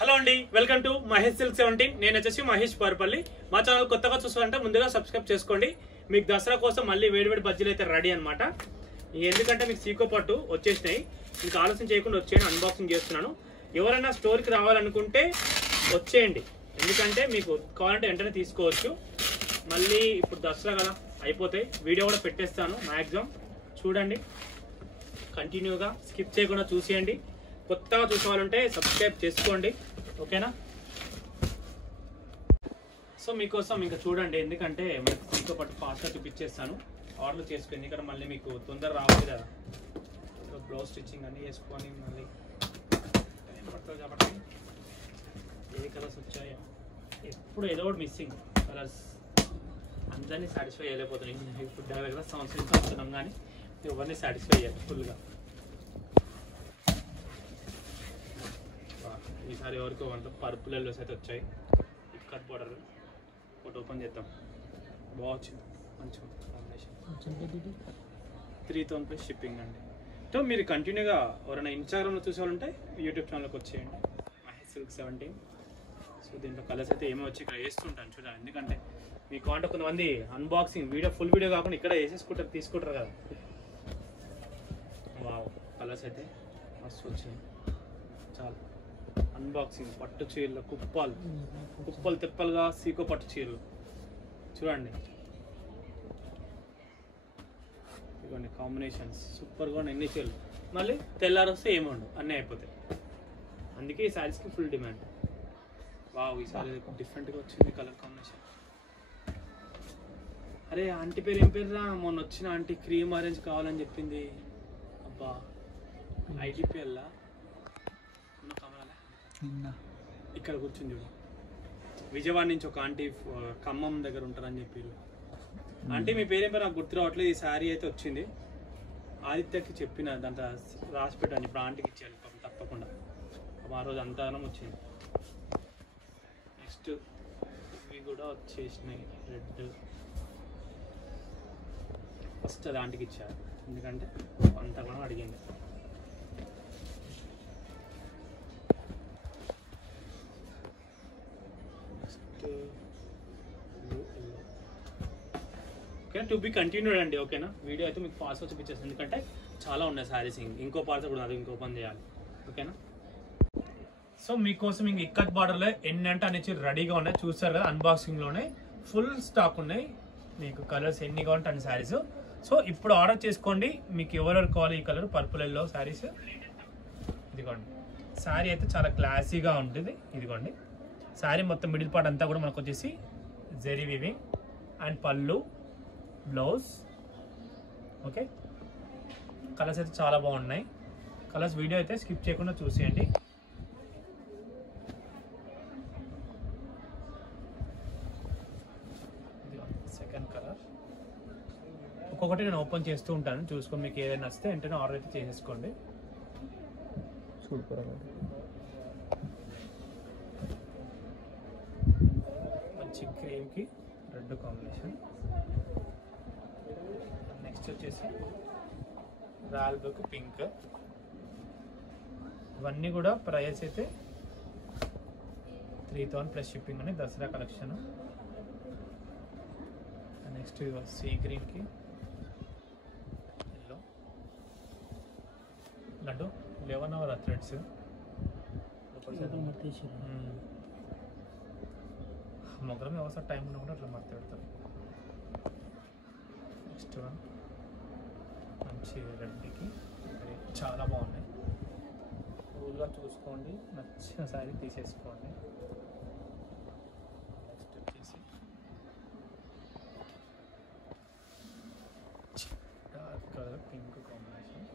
Hello అండి, welcome to Mahesh silk 17. నేను వచ్చేసి మహేష్ పర్పల్లి. మా ఛానల్ కొత్తగా చూస్తారంటే ముందుగా సబ్స్క్రైబ్ చేసుకోండి. మీకు దసరా కోసం మళ్ళీ వేడివేడి బజ్జీలు అయితే రెడీ అనమాట. ఎందుకంటే మీకు సీకో పట్టు వచ్చేసినాయి, ఇంకా ఆలోచన చేయకుండా వచ్చేయండి. అన్బాక్సింగ్ చేస్తున్నాను. ఎవరైనా స్టోర్కి రావాలనుకుంటే వచ్చేయండి, ఎందుకంటే మీకు కావాలంటే వెంటనే తీసుకోవచ్చు. మళ్ళీ ఇప్పుడు దసరా కదా అయిపోతాయి, వీడియో కూడా పెట్టేస్తాను. మ్యాక్సిమం చూడండి, కంటిన్యూగా స్కిప్ చేయకుండా చూసేయండి. కొత్తగా చూసేవాళ్ళంటే సబ్స్క్రైబ్ చేసుకోండి, ఓకేనా? సో మీకోసం ఇంకా చూడండి, ఎందుకంటే మీతో పాటు ఫాస్ట్గా చూపించేస్తాను. ఆర్డర్ చేసుకుని, ఎందుకంటే మళ్ళీ మీకు తొందర రావాలి కదా. బ్లౌజ్ స్టిచ్చింగ్ అన్నీ చేసుకొని మళ్ళీ టైం పడుతుంది కాబట్టి ఏ కలర్స్ వచ్చాయో ఎప్పుడు ఏదో ఒకటి మిస్సింగ్ కలర్స్, అందరినీ సాటిస్ఫై చేయలేకపోతున్నాయి. ఇప్పుడు 50 కలర్స్ సంవత్సరం వస్తున్నాం కానీ ఎవరిని సాటిస్ఫై చేయాలి ఫుల్గా. ఈసారి ఎవరికో వంట పర్పుల్ ఎల్లోస్ అయితే వచ్చాయి. కట్ బోర్డర్ ఒకటి ఓపెన్ చేద్దాం. బాగా వచ్చింది, మంచిగా కాంబినేషన్. 3,000+ షిప్పింగ్ అండి. సో మీరు కంటిన్యూగా ఎవరైనా ఇన్స్టాగ్రామ్లో చూసేవాళ్ళంటే యూట్యూబ్ ఛానల్కి వచ్చేయండి, మహేష్ సిల్క్ 17. సో దీంట్లో కలర్స్ అయితే ఏమో వచ్చి ఇక్కడ వేస్తుంటాను చూడండి, ఎందుకంటే మీకు అంటే కొంతమంది అన్బాక్సింగ్ వీడియో ఫుల్ వీడియో కాకుండా ఇక్కడ వేసేసుకుంటారు, తీసుకుంటారు కదా. వావ్, కలర్స్ అయితే మస్తు వచ్చినాయి. చాలా అన్బాక్సింగ్ పట్టు చీరలు, కుప్పలు తిప్పలుగా సీకో పట్టు చీరలు చూడండి. ఇవన్నీ కాంబినేషన్స్ సూపర్గా ఉన్నాయి. ఎన్ని చీరలు మళ్ళీ తెల్లారు వస్తే ఏముండవు, అన్నీ అయిపోతాయి. అందుకే ఈ శారీస్కి ఫుల్ డిమాండ్. వావ్, ఈ సారీ డిఫరెంట్గా వచ్చింది కలర్ కాంబినేషన్. అరే ఆంటీ పేరు ఏం పేరు రా? మొన్న వచ్చిన ఆంటీ క్రీమ్ ఆరెంజ్ కావాలని చెప్పింది. అబ్బా, ఐడిపిఎల్లా ఇక్కడ కూర్చుంది చూడు. విజయవాడ నుంచి ఒక ఆంటీ ఖమ్మం దగ్గర ఉంటారని చెప్పారు. ఆంటీ మీ పేరేం పేరు నాకు గుర్తు రావట్లేదు. ఈ శారీ అయితే వచ్చింది, ఆదిత్యకి చెప్పిన దాంట్లో రాసి పెట్టాను. ఇప్పుడు ఆంటీకి ఇచ్చేయాలి పాపం తప్పకుండా. ఆ రోజు అంతగానం వచ్చింది. నెక్స్ట్ ఇవి కూడా వచ్చేసినాయి. రెడ్ ఫస్ట్ అది ఆంటీకి ఇచ్చారు, ఎందుకంటే అంతగానో అడిగింది. ఓకేనా, టు బి కంటిన్యూడ్ అండి. ఓకేనా, వీడియో అయితే మీకు ఫాస్ట్గా చూపించేస్తాను, ఎందుకంటే చాలా ఉన్నాయి శారీస్. ఇంకో పార్ట్స్ కూడా అది ఇంకో ఓపెన్ చేయాలి, ఓకేనా? సో మీకోసం ఇంక ఇక్కత్ బార్డర్లో ఎన్ని అంటే అన్ని రెడీగా ఉన్నాయి, చూస్తారు కదా. అన్బాక్సింగ్లోనే ఫుల్ స్టాక్ ఉన్నాయి. మీకు కలర్స్ ఎన్ని కావాలంటే అన్ని శారీస్. సో ఇప్పుడు ఆర్డర్ చేసుకోండి. మీకు ఎవరెవరు కావాలి ఈ కలర్ పర్పుల్ ఎల్లో శారీస్. ఇదిగోండి, శారీ అయితే చాలా క్లాసీగా ఉంటుంది. ఇదిగోండి, శారీ మొత్తం మిడిల్ పార్ట్ అంతా కూడా మనకు వచ్చేసి జరీ వీవింగ్ అండ్ పళ్ళు, బ్లౌజ్. ఓకే, కలర్స్ అయితే చాలా బాగున్నాయి. కలర్స్ వీడియో అయితే స్కిప్ చేయకుండా చూసేయండి. సెకండ్ కలర్ ఒక్కొక్కటి నేను ఓపెన్ చేస్తూ ఉంటాను, చూసుకొని మీకు ఏదైనా నచ్చితే వెంటనే ఆర్డర్ అయితే చేసేసుకోండి. సూపర్, మంచి క్రీమ్కి రెడ్ కాంబినేషన్. నెక్స్ట్ వచ్చేసి రాల్బోకి పింక్. ఇవన్నీ కూడా ప్రైస్ అయితే 3,000+ షిప్పింగ్ అని దసరా కలెక్షన్. నెక్స్ట్ సీ గ్రీన్కి ఎల్లో. లడ్డు 11 అవర్ థ్రెడ్స్ మొగ్గరం వ్యవసాయ టైం ఉన్నా కూడా అట్లా మర్త పెడతారు. నెక్స్ట్ వన్ మంచి రెడ్కి చాలా బాగున్నాయి. కూల్గా చూసుకోండి, నచ్చిన శారీ తీసేసుకోండి. నెక్స్ట్ వచ్చేసి డార్క్ కలర్ పింక్ కాంబినేషన్.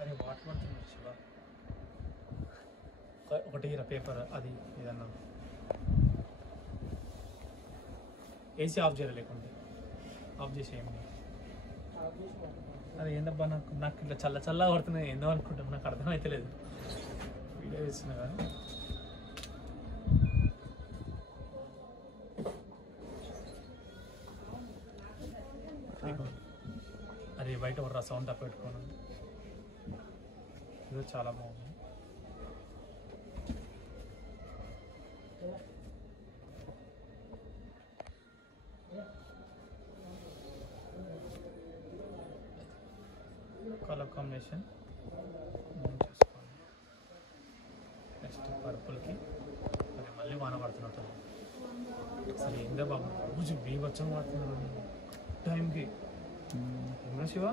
అది వాటర్ పడుతుంది శివ. ఒకటి పేపర్ అది ఏదన్నా ఏసీ ఆఫ్ చేయలే, లేకుంటే ఆఫ్ చేసేయండి. అది ఏందబ్బా, నాకు ఇట్లా చల్లగా పడుతున్నాయి ఏందో అనుకుంటాం, నాకు అర్థమైతే లేదు. వీడియో వేస్తున్నా కానీ అది బయట ఒక సౌండ్ తప్ప పెట్టుకోను. ఇది చాలా బాగుంది. కలర్ కాంబినేషన్ చూసుకోండి. నెక్స్ట్ పర్పుల్కి మరి మళ్ళీ వాన పడుతున్నట్టు అసలు ఏందో బాబు రోజు బీభత్సం పడుతున్నారు టైంకి. ఏమన్నా శివ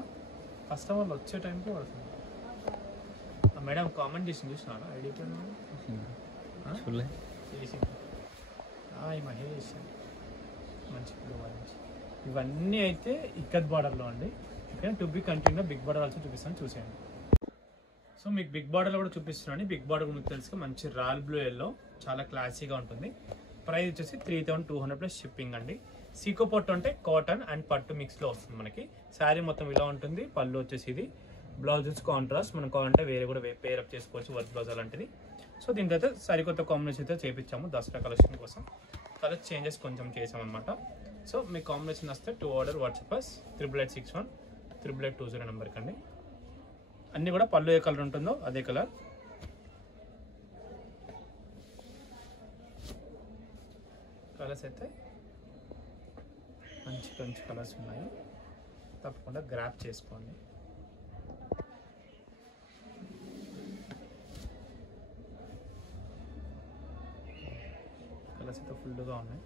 కస్టమర్లు వచ్చే టైంకి పడుతుంది. మేడం కామెంట్ చేసింది చూసినారా ఐడి పేరు చేసింది మహేష్ మంచి ఇవన్నీ అయితే ఇక్కత్ బార్డర్లో అండి. Okay to be continue big border also చూపిస్తాను చూసేయండి. సో మీకు బిగ్ బార్డర్లో కూడా చూపిస్తున్నాను. బిగ్ బార్డర్ మీకు తెలుసు మంచి రాయల్ బ్లూ ఎల్లో చాలా క్లాసీగా ఉంటుంది. ప్రైస్ వచ్చేసి 3200 ప్లస్ షిప్పింగ్ అండి. సీకో పట్టు అంటే కాటన్ అండ్ పట్టు మిక్స్లో వస్తుంది మనకి. శారీ మొత్తం ఇలా ఉంటుంది. పళ్ళు వచ్చేసి ఇది, బ్లౌజ్ వచ్చి కాంట్రాస్ట్. మనం కావాలంటే వేరే కూడా పేరప్ చేసుకోవచ్చు వర్క్ బ్లౌజ్ అలాంటిది. సో దీంతో అయితే సరికొత్త కాంబినేషన్ అయితే చేయించాము దసరా కలెక్షన్ కోసం. కలర్ చేంజెస్ కొంచెం చేసామన్నమాట. సో మీకు కాంబినేషన్ వస్తే 2 ఆర్డర్ వాట్సాప్ 8861 8820 నెంబర్కి అండి. అన్నీ కూడా పళ్ళు ఏ కలర్ ఉంటుందో అదే కలర్. కలర్స్ అయితే మంచి మంచి కలర్స్ ఉన్నాయి, తప్పకుండా గ్రాప్ చేసుకోండి. కలర్స్ అయితే ఫుల్గా ఉన్నాయి.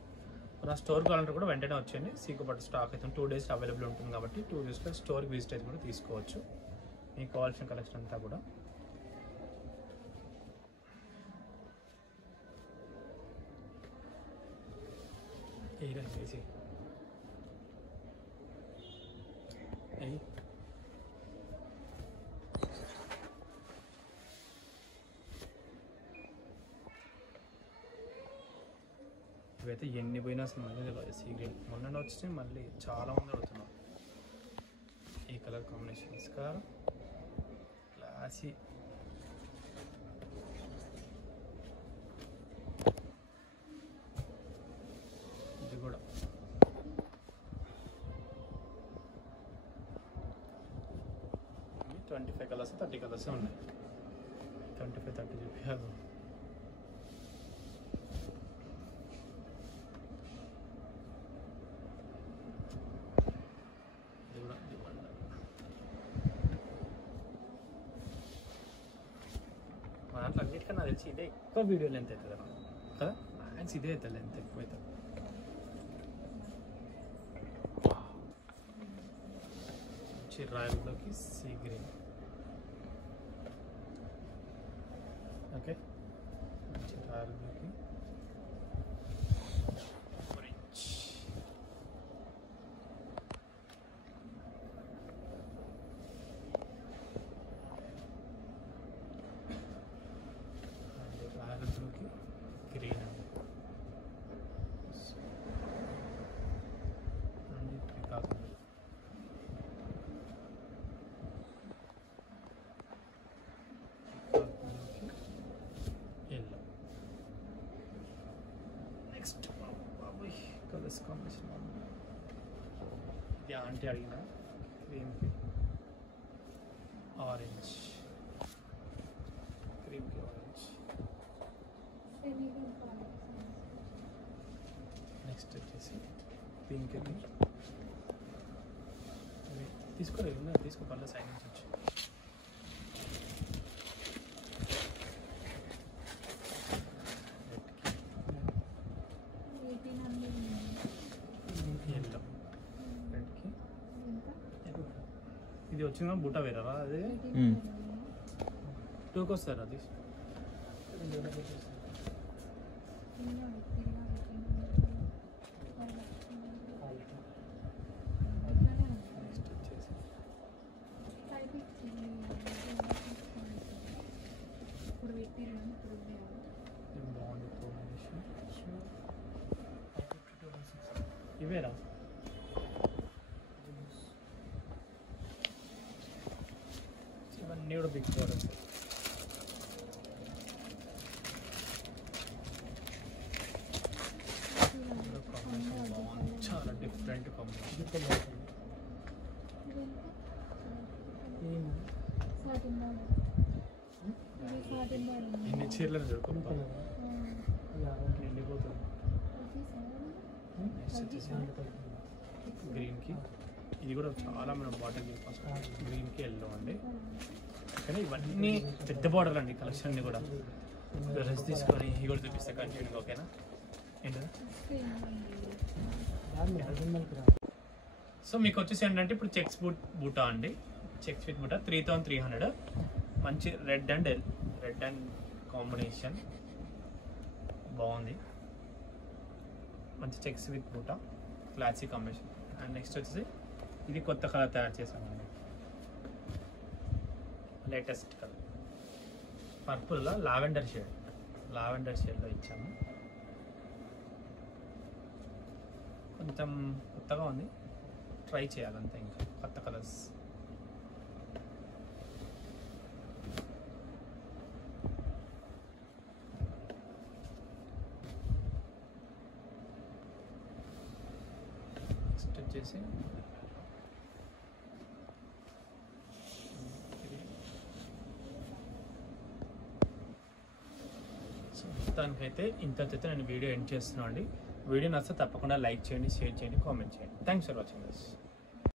నా స్టోర్ కావాలంటే కూడా వెంటనే వచ్చేయండి. సీకో పట్టు స్టాక్ అయితే 2 days అవైలబుల్ ఉంటుంది కాబట్టి 2 daysలో స్టోర్కి విజిట్ అయితే కూడా తీసుకోవచ్చు మీకు కావాల్సిన కలెక్షన్ అంతా కూడా. ఇవైతే ఎన్ని పోయినా అసలు మళ్ళీ సీగ్రీన్ మొన్న వచ్చి మళ్ళీ చాలా మంది అడుగుతున్నారు. ఈ కలర్ కాంబినేషన్ స్కార్ క్లాసీ. ఇది కూడా 25 కలర్స్ 30 కలర్స్ ఉన్నాయి. 25-30 చూపించారు. దాంట్లో అన్నిటికన్నా తెలిసి ఇదే ఎక్కువ వీడియో లెంత్ అవుతుంది కదా, మ్యాక్స్ ఇదే అవుతుంది లెంత్ ఎక్కువ అవుతుంది. మంచి రాయల్లోకి సీ గ్రీన్. ఓకే మంచి రాయల్లోకి ఆరెంజ్. రాయల్లోకి గ్రీన్ అండి. కాకుండా నెక్స్ట్ కలర్స్ కాంబినేషన్ ఇది ఆంటీ అడిగిన క్రీమ్కి ఆరెంజ్, క్రీమ్కి ఆరెంజ్. నెక్స్ట్ వచ్చేసి పింక్. తీసుకోలేదు తీసుకో పర్లేదు సైడ్ నుంచి వచ్చి. ఇది వచ్చిందా బుట్ట వేరా అదే 2కి వస్తారు అది. నెక్స్ట్ వచ్చేసి బాగుంది కాంబినేషన్. ఇవేరా ఇవన్నీ కూడా బిగ్ ప్రోడక్ట్స్. కాంబినేషన్ బాగుంది, చాలా డిఫరెంట్ కాంబినేషన్. ఎన్ని చీరలు దొరుకుతుంది వెళ్ళిపోతుంది. గ్రీన్కి ఇది కూడా చాలా మనం బాటిల్ గ్రీన్కి వెళ్ళాం అండి. కానీ ఇవన్నీ పెద్ద బార్డర్ అండి కలెక్షన్ అన్ని కూడా. డ్రెస్ తీసుకొని ఇవి కూడా చూపిస్తే కంటిన్యూగా. ఓకేనా ఏంటది? సో మీకు వచ్చేసి ఏంటంటే ఇప్పుడు చెక్స్ బూటా అండి. చెక్స్ విత్ బూటా 3300. మంచి రెడ్ అండ్ కాంబినేషన్ బాగుంది. మంచి చెక్స్ విత్ బూటా క్లాసిక్ కాంబినేషన్. అండ్ నెక్స్ట్ వచ్చేసి ఇది కొత్త కలర్ తయారు చేసామండి, లేటెస్ట్ కలర్ పర్పుల్లో లావెండర్ షేడ్లో ఇచ్చాము. కొంచెం కొత్తగా ఉంది, ట్రై చేయాలంతే. ఇంకా కొత్త కలర్స్ నెక్స్ట్ వచ్చేసి మొత్తానికైతే ఇంతతో నేను వీడియో ఎండ్ చేస్తున్నాను అండి. వీడియో నచ్చితే తప్పకుండా లైక్ చేయండి, షేర్ చేయండి, కామెంట్ చేయండి. Thanks for watching this.